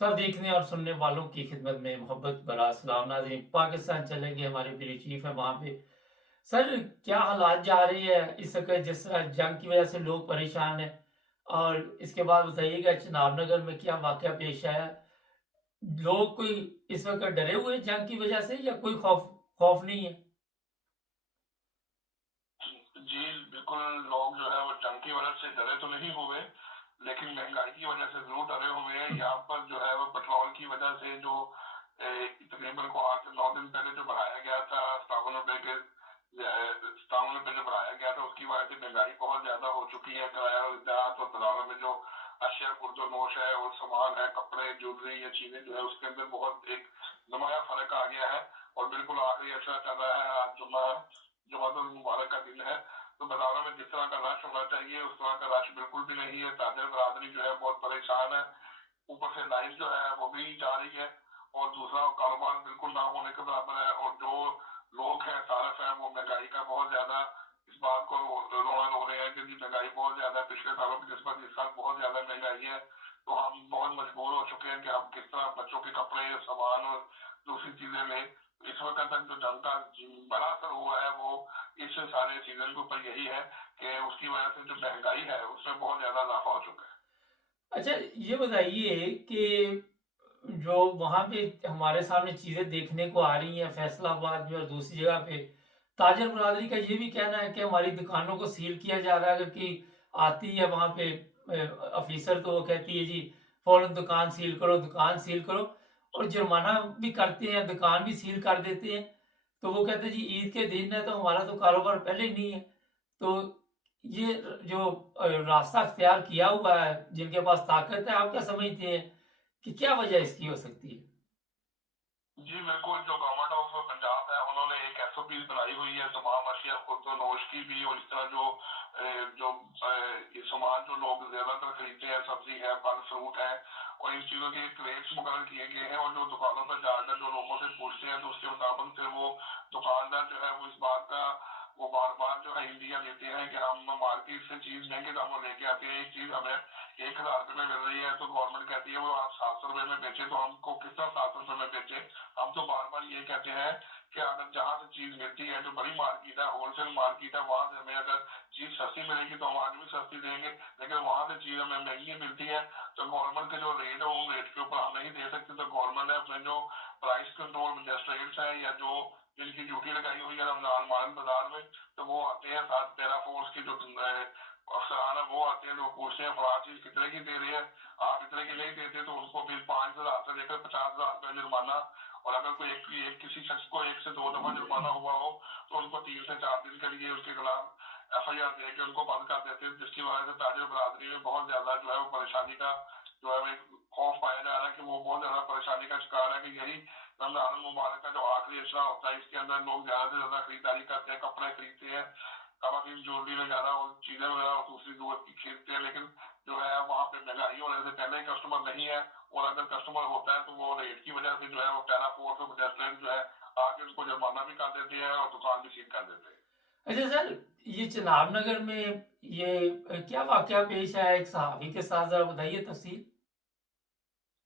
सब देखने और सुनने वालों की खिदमत में मोहब्बत भरा सलाम नाज़रीन। पाकिस्तान चलेंगे, हमारे ब्यूरो चीफ है वहाँ पे। सर, क्या हालात जा रही है इस वक़्त, जिस तरह जंग की वज़ह से लोग परेशान हैं, और इसके बाद बताइएगा चिनाब नगर में क्या वाक़या पेश आया? लोग कोई इस वक़्त डरे हुए हैं जंग की वज़ह से, या कोई खौफ खौफ नहीं है? जी, बिल्कुल। लोग जो है वो जंग की वजह से डरे तो नहीं हुए, लेकिन महंगाई की वजह से जरूर डरे हुए हैं। यहाँ पर जो है वो पेट्रोल की वजह से जो तकरीबन को 8 से 9 दिन पहले जो बढ़ाया गया था 57 रुपए के 57 रुपए जो बढ़ाया गया था, उसकी वजह से महंगाई बहुत ज्यादा हो चुकी है। किराया और इजात और बाजारों में जो अशिया पुरजोनोश है और सामान है, कपड़े, ज्वेलरी, ये चीजें जो है उसके अंदर बहुत एक नुमाया फर्क आ गया है। और बिल्कुल आखिरी अशरा चल रहा है, आज जुमातुल मुबारक का दिन है। तो बाजारों में जिस तरह का रश होना चाहिए उस तरह का रश बिल्कुल भी नहीं है। ताजर बरादरी जो है बहुत परेशान है। ऊपर से लाइफ जो है वो भी जा रही है, और दूसरा कारोबार बिल्कुल ना होने के बराबर है। और जो लोग हैं सारफ हैं, वो महंगाई का बहुत ज्यादा इस बात को रोना रो रहे हैं कि जी महंगाई बहुत ज्यादा है, पिछले सालों की निस्बत इस साल बहुत ज्यादा महंगाई है। तो हम बहुत मजबूर हो चुके हैं कि हम किस तरह बच्चों के कपड़े, सामान और दूसरी चीजें लें। इस वक्त तक जो जंग का बड़ा असर हुआ है वो इस सारे सीजन के ऊपर यही है कि उसकी वजह से जो महंगाई है उसमें बहुत ज्यादा इजाफा हो चुका है। अच्छा, ये बताइए कि जो वहाँ पे हमारे सामने चीज़ें देखने को आ रही हैं फैसलाबाद में और दूसरी जगह पे, ताजर बरादरी का ये भी कहना है कि हमारी दुकानों को सील किया जा रहा है। अगर कि आती है वहाँ पे ऑफिसर, तो वो कहती है जी फौरन दुकान सील करो, दुकान सील करो, और जुर्माना भी करते हैं, दुकान भी सील कर देते हैं। तो वो कहते हैं जी ईद के दिन है तो हमारा तो कारोबार पहले ही नहीं है। तो ये जो रास्ता अख्तियार किया हुआ है जिनके पास ताकत है, आप क्या समझते हैं कि क्या वजह इसकी हो सकती है? जी बिल्कुल। जो गवर्नमेंट ऑफ पंजाब है उन्होंने एक एसओपी बनाई हुई है तमाम अशिया खुर्दोनोश की भी, और इस तरह जो ये सामान जो लोग ज्यादातर खरीदते हैं, सब्जी है, फल फ्रूट है, और इन चीजों के एक रेट्स मुकर्रर किए गए हैं। और जो दुकानों पर जाकर जो लोगों से पूछते हैं तो उसके मुताबिक फिर वो दुकानदार जो है वो इस बात का वो बार बार जो है इंडिया देते हैं कि हम मार्केट से चीज लेंगे तो हम वो लेके आते हैं। एक चीज हमें 1,000 रुपए में मिल रही है तो गवर्नमेंट कहती है वो आप 700 रुपए में बेचे, तो हमको किस तरह 700 रुपए में बेचे। हम तो बार बार ये कहते हैं कि अगर जहाँ से चीज मिलती है, जो बड़ी मार्केट है, होलसेल मार्केट है, वहां से हमें अगर चीज सस्ती मिलेगी तो हम आगे भी सस्ती देंगे। लेकिन वहां से चीज हमें महंगी मिलती है तो गवर्नमेंट के जो रेट है उन रेट के ऊपर हम नहीं दे सकते। तो गवर्नमेंट ने अपने जो प्राइस कंट्रोल मजिस्ट्रेट्स है या जो जिनकी ड्यूटी लगाई हुई है रमजान मार्केट बाजार में, तो वो आते हैं साथ पैरा फोर्स के जो अफसरान है वो आते हैं, तो वो पूछते हैं फला चीज कितने की दे रहे हैं, आप इतने की नहीं देते तो उनको फिर 5,000 से लेकर 50,000 रुपया जुर्माना। और अगर कोई एक किसी शख्स को 1 से 2 दफा जुर्माना हुआ हो तो उनको 3 से 4 दिन के लिए उसके खिलाफ एफआईआर दे के उनको बंद कर देते हैं, जिसकी वजह से ताजिर बरादरी में बहुत ज्यादा जो है वो परेशानी का जो है वो एक खौफ पाया जा रहा है कि वो बहुत ज्यादा परेशानी का शिकार है। कि यही रमजान मुबारक का जो आखिरी अशरा होता है इसके अंदर लोग ज्यादा से ज्यादा खरीदारी करते हैं, कपड़े खरीदते हैं, खातन ज्वेलरी वगैरह और चीजें वगैरह और दूसरी जरूरत की खरीदते हैं। लेकिन जो है वहाँ पे महंगाई होने से पहले ही कस्टमर नहीं है, और अगर कस्टमर होता है तो वो रेट की वजह से जो है वो पैरा फोर्स और मजिस्ट्रेट जो है आके उनको जुर्माना भी कर देते हैं और दुकान भी सील कर देते हैं। अच्छा सर, ये चिनाब नगर में ये क्या वाकया पेश आया एक सहाफी के साथ, जरा बताइए तफसील।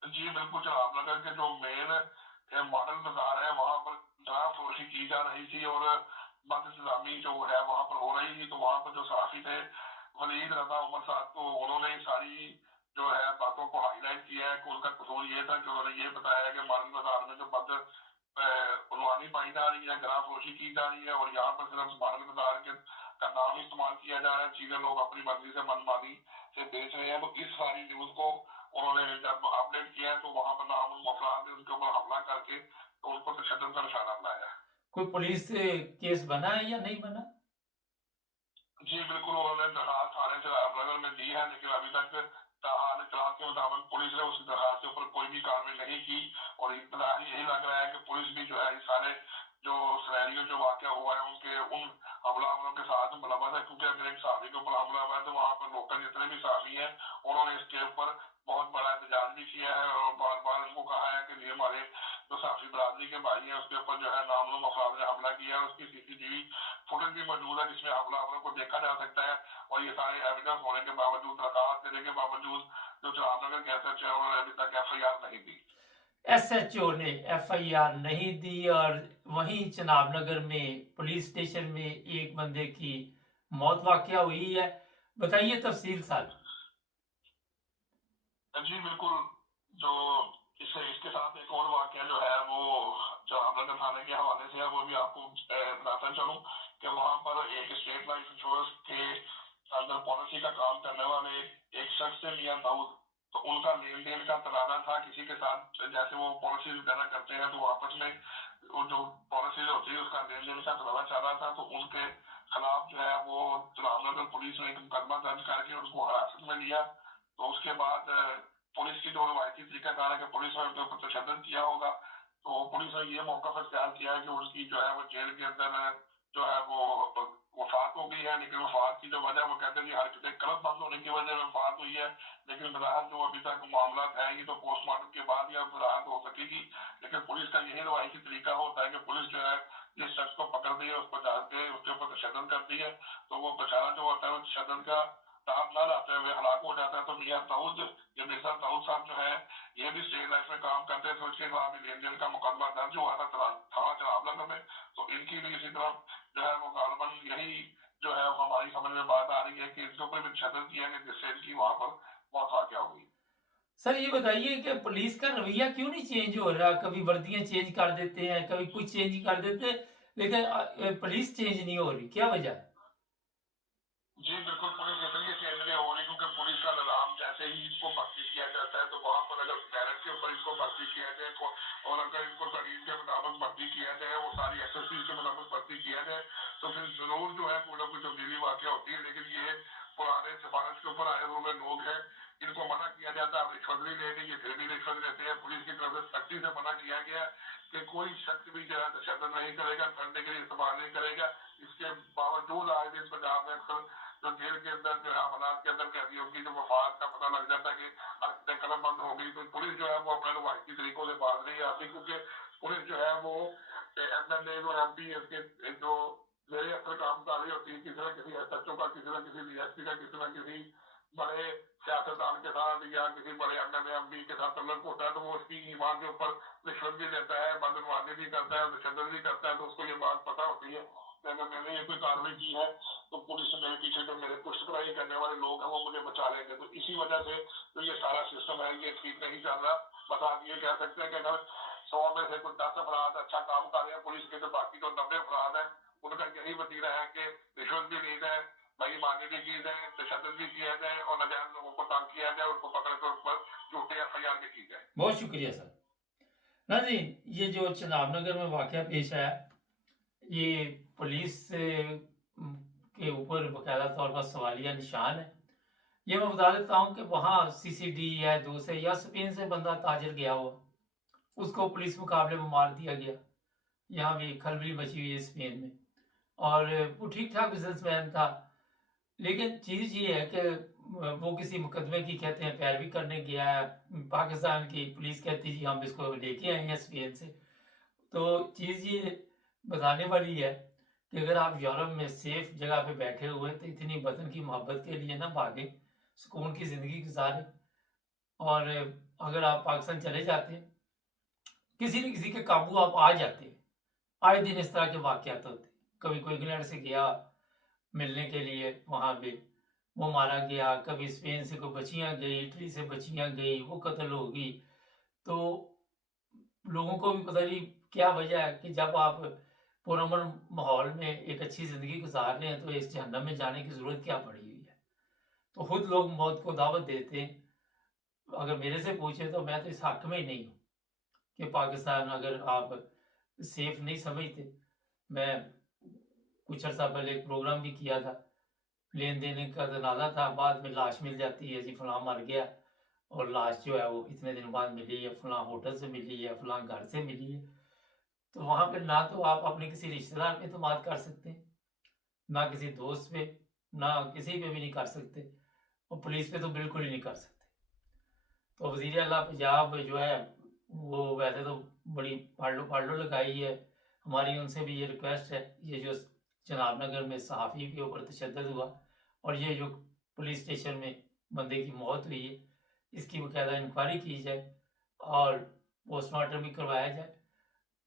जी बिल्कुल। जनाब नगर के जो मेन मॉडल बाजार है वहाँ पर जनाब फरोशी की जा रही थी और बद इंतजामी जो है वहाँ पर हो रही थी। तो वहाँ पर जो सहाफी थे वलीद रजा उमर साहब, तो उन्होंने इन सारी जो है बातों को हाईलाइट किया है कि उनका कसूर ये था कि उन्होंने ये बताया कि मॉडल बाजार में जो बद रुआनी पाई जा रही है, ग्राम फरोशी की जा रही है, और यहाँ पर सिर्फ मॉडल बाजार के का नाम इस्तेमाल किया जा रहा है, चीजें लोग अपनी मर्जी से मनमानी से बेच रहे हैं। तो इस सारी न्यूज को उन्होंने जब अपडेट किया है तो वहां पर नामुल अफराद ने उनके ऊपर हमला करके तो उनको तशद्दुद का निशाना बनाया है। कोई पुलिस से केस बना है या नहीं बना? जी बिल्कुल। उन्होंने दरखास्त थाने से रामनगर में दी है, लेकिन अभी तक हाल इतलात के मुताबिक पुलिस ने उस दरखास्त के ऊपर कोई भी कार्रवाई नहीं की। और इंतजार यही लग रहा है कि पुलिस भी जो है इस सारे जो सिनेरियो जो वाकया हुआ है उनके उन हमलावरों के साथ मुलव्वस है। क्योंकि अगर एक साफी के ऊपर हमला हुआ है तो वहाँ पर लोकल जितने भी साफी हैं उन्होंने इसके ऊपर बहुत बड़ा एहतजाज भी किया है और बार बार उनको कहा है कि ये हमारे जो साफी बरादरी के भाई हैं उसके ऊपर जो है नामलूम अफराद ने हमला किया है, उसकी सीसीटीवी फुटेज भी मौजूद है जिसमें हमलावरों को देखा जा सकता है, और ये सारे एविडेंस होने के बावजूद, दरखास्त देने के बावजूद जो चनाबनगर के SHO है उन्होंने अभी तक FIR नहीं दी। SHO ने FIR नहीं दी, और वहीं चनाबनगर में पुलिस स्टेशन में एक बंदे की मौत वाकया हुई है। बताइए तफसील साहब। जी बिल्कुल, जो इसके साथ एक और वाकया जो है वो चनाबनगर थाने के हवाले से है, वो भी आपको बताता चलूं कि वहां पर एक स्टेट लाइफ इंश्योरेंस के अंदर पॉलिसी का काम करने वाले एक शख्स से मियां दाऊद, तो उनका लेन देन का तनाजा था किसी के साथ, जैसे वो पॉलिसी वगैरह करते हैं तो आपस में वो जो पॉलिसी होती है उसका लेन देन का तनाजा चल रहा था, तो उनके खिलाफ जो है वो चनाबनगर पुलिस ने एक मुकदमा दर्ज करके उनको हिरासत में लिया। तो उसके बाद पुलिस की जो रवायती तरीकाकार है कि पुलिस ने उनके ऊपर तशद्दुद किया होगा, तो पुलिस ने ये मौका इख्तियार किया है कि उनकी जो है वो जेल के अंदर जो है वो वफात हो गई है। लेकिन वफात की जो वजह, वो कहते हैं कि हरकतें कलम बंद होने की वजह से वफात हुई है, लेकिन बहरहाल जो अभी तक मामला है ये तो पोस्टमार्टम के बाद ही अब बराहत हो सकेगी। लेकिन पुलिस का यही रवायती तरीका होता है कि पुलिस जो है जिस शख्स को पकड़ती है उसको जाके उसके ऊपर तशद्दुद करती है, तो वो बेचारा जो होता है वो तशद्दुद का दांत ना लाते हुए हलाक हो जाता है। तो मियां दाऊद, ये मिर्जा दाऊद साहब जो है ये भी स्टेट लाइफ में काम करते थे, उसके खिलाफ भी लेन देन का मुकदमा दर्ज हुआ था थाना चनाबनगर में, तो इनकी भी इसी तरह जो है वो गालबन यही जो है हमारी समझ में बात आ रही है कि इनके ऊपर भी तशद्दुद किया गया जिससे इनकी वहां पर मौत वाकया हो गई। सर ये बताइए कि पुलिस का रवैया क्यों नहीं चेंज हो रहा? कभी वर्दियां चेंज कर देते हैं, कभी कुछ चेंज कर देते हैं, लेकिन पुलिस चेंज नहीं हो रही, क्या वजह है? जी बिल्कुल, पुलिस इसलिए चेंज नहीं हो रही क्योंकि पुलिस का निजाम जैसे ही इनको भर्ती किया जाता है तो वहाँ पर अगर मेरिट के ऊपर इनको भर्ती किया जाए और अगर इनको तरीन के मुताबिक भर्ती किया जाए, वो सारी SSC के मुताबिक भर्ती किया जाए, तो फिर जरूर जो है कोई ना कोई तब्दीली वाकई होती है। लेकिन ये पुराने सिफारिश के ऊपर आए हुए लोग हैं, इनको मना किया जाता है रिश्वत नहीं लेनी, ये फिर भी रिश्वत लेते हैं। पुलिस की तरफ से सख्ती से मना किया गया है कि कोई शख्स भी जो है तशद्दुद नहीं करेगा, थर्ड डिग्री इस्तेमाल नहीं करेगा। इसके बावजूद आज दिन पंजाब में अक्सर जो जेल के अंदर जो है हवालात के अंदर कैदियों की जो वफात का पता लग जाता है कि हरकतें कलम बंद हो गई, तो पुलिस जो है वो अपने रवायती तरीकों से बाज नहीं आती, क्योंकि पुलिस जो है वो MLA और MP के जो जेर असर काम कर रही होती है, किसी न किसी SHO का, किसी न किसी DSP का, किसी न किसी बड़े सियासतदान के साथ या किसी बड़े MLA MP के साथ तल्लुक होता है, तो वो उसकी ईमान के ऊपर रिश्वत भी लेता है, बदनवाजी भी करता है, तशद्दुद भी करता है। तो उसको ये बात पता होती है कि अगर मैंने ये कोई कार्रवाई की है तो पुलिस से मेरे पीछे जो मेरे पुष्टपराई करने वाले लोग हैं वो मुझे बचा लेंगे। तो इसी वजह से जो ये सारा सिस्टम है ये ठीक नहीं चल रहा। बस आप ये कह सकते हैं कि अगर 100 में से कुछ 10 अफराद अच्छा काम कर रहे हैं पुलिस के, तो बाकी जो 90 अफराद हैं उनका यही वतीरा है कि रिश्वत भी ली जाए, बेईमानी भी की जाए, तशद्दुद भी किया जाए और नाजायज लोगों को तंग किया जाए, उनको पकड़ कर उन पर झूठे FIR भी की जाए। बहुत शुक्रिया सर। नाज़रीन, ये जो चनाबनगर में वाकया पेश आया, ये पुलिस के ऊपर बाकायदा तौर पर सवालिया निशान है। ये मैं बता देता हूँ कि वहाँ CCD या 2 से या स्पेन से बंदा ताजर गया हुआ, उसको पुलिस मुकाबले में मार दिया गया। यहाँ भी खलबली मची हुई है स्पेन में, और वो ठीक ठाक बिजनेसमैन था। लेकिन चीज़ ये है कि वो किसी मुकदमे की कहते हैं पैरवी करने गया है, पाकिस्तान की पुलिस कहती जी हम इसको लेके आए हैं स्पेन से। तो चीज़ ये बताने वाली है कि अगर आप यूरोप में सेफ जगह पे बैठे हुए तो इतनी वतन की मोहब्बत के लिए ना भागें, सुकून की ज़िंदगी गुजारें। और अगर आप पाकिस्तान चले जाते हैं, किसी न किसी के काबू आप आ जाते हैं। आए दिन इस तरह के वाक़यात होते। कभी कोई इंग्लैंड से गया मिलने के लिए, वहाँ पे वो मारा गया, कभी स्पेन से कोई बच्चियाँ गई, इटली से बच्चियाँ गई, वो कत्ल हो गई। तो लोगों को भी पता नहीं क्या वजह है कि जब आप पुरअमन माहौल में एक अच्छी ज़िंदगी गुजार रहे हैं तो इस जहन्नम में जाने की ज़रूरत क्या पड़ी हुई है। तो खुद लोग मौत को दावत देते हैं। अगर मेरे से पूछे तो मैं तो इस हक में ही नहीं हूँ कि पाकिस्तान अगर आप सेफ नहीं समझते। मैं कुछ अर्सा पहले एक प्रोग्राम भी किया था, लेन देन का जनाजा था, बाद में लाश मिल जाती है जी फलां मर गया, और लाश जो है वो इतने दिन बाद मिली है, फलां होटल से मिली है, फलां घर से मिली है। तो वहाँ पे ना तो आप अपने किसी रिश्तेदार पे एतमाद कर सकते हैं, ना किसी दोस्त पे, ना किसी पे भी नहीं कर सकते, और पुलिस पे तो बिल्कुल ही नहीं कर सकते। तो वज़ीर आला पंजाब जो है वो वैसे तो बड़ी पाल्लो लगाई है। हमारी उनसे भी ये रिक्वेस्ट है, ये जो जनाब नगर में सहाफ़ी के ऊपर तशद्दुद हुआ और ये जो पुलिस स्टेशन में बंदे की मौत हुई है, इसकी बाकायदा इंक्वायरी की जाए और पोस्टमार्टम भी करवाया जाए,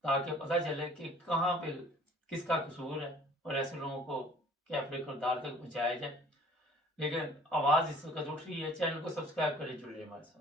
ताकि पता चले कि कहाँ पे किसका कसूर है और ऐसे लोगों को कैफरे किरदार तक पहुँचाया जाए। लेकिन आवाज़ इस वक्त उठ रही है। चैनल को सब्सक्राइब करें, जुड़े हमारे साथ।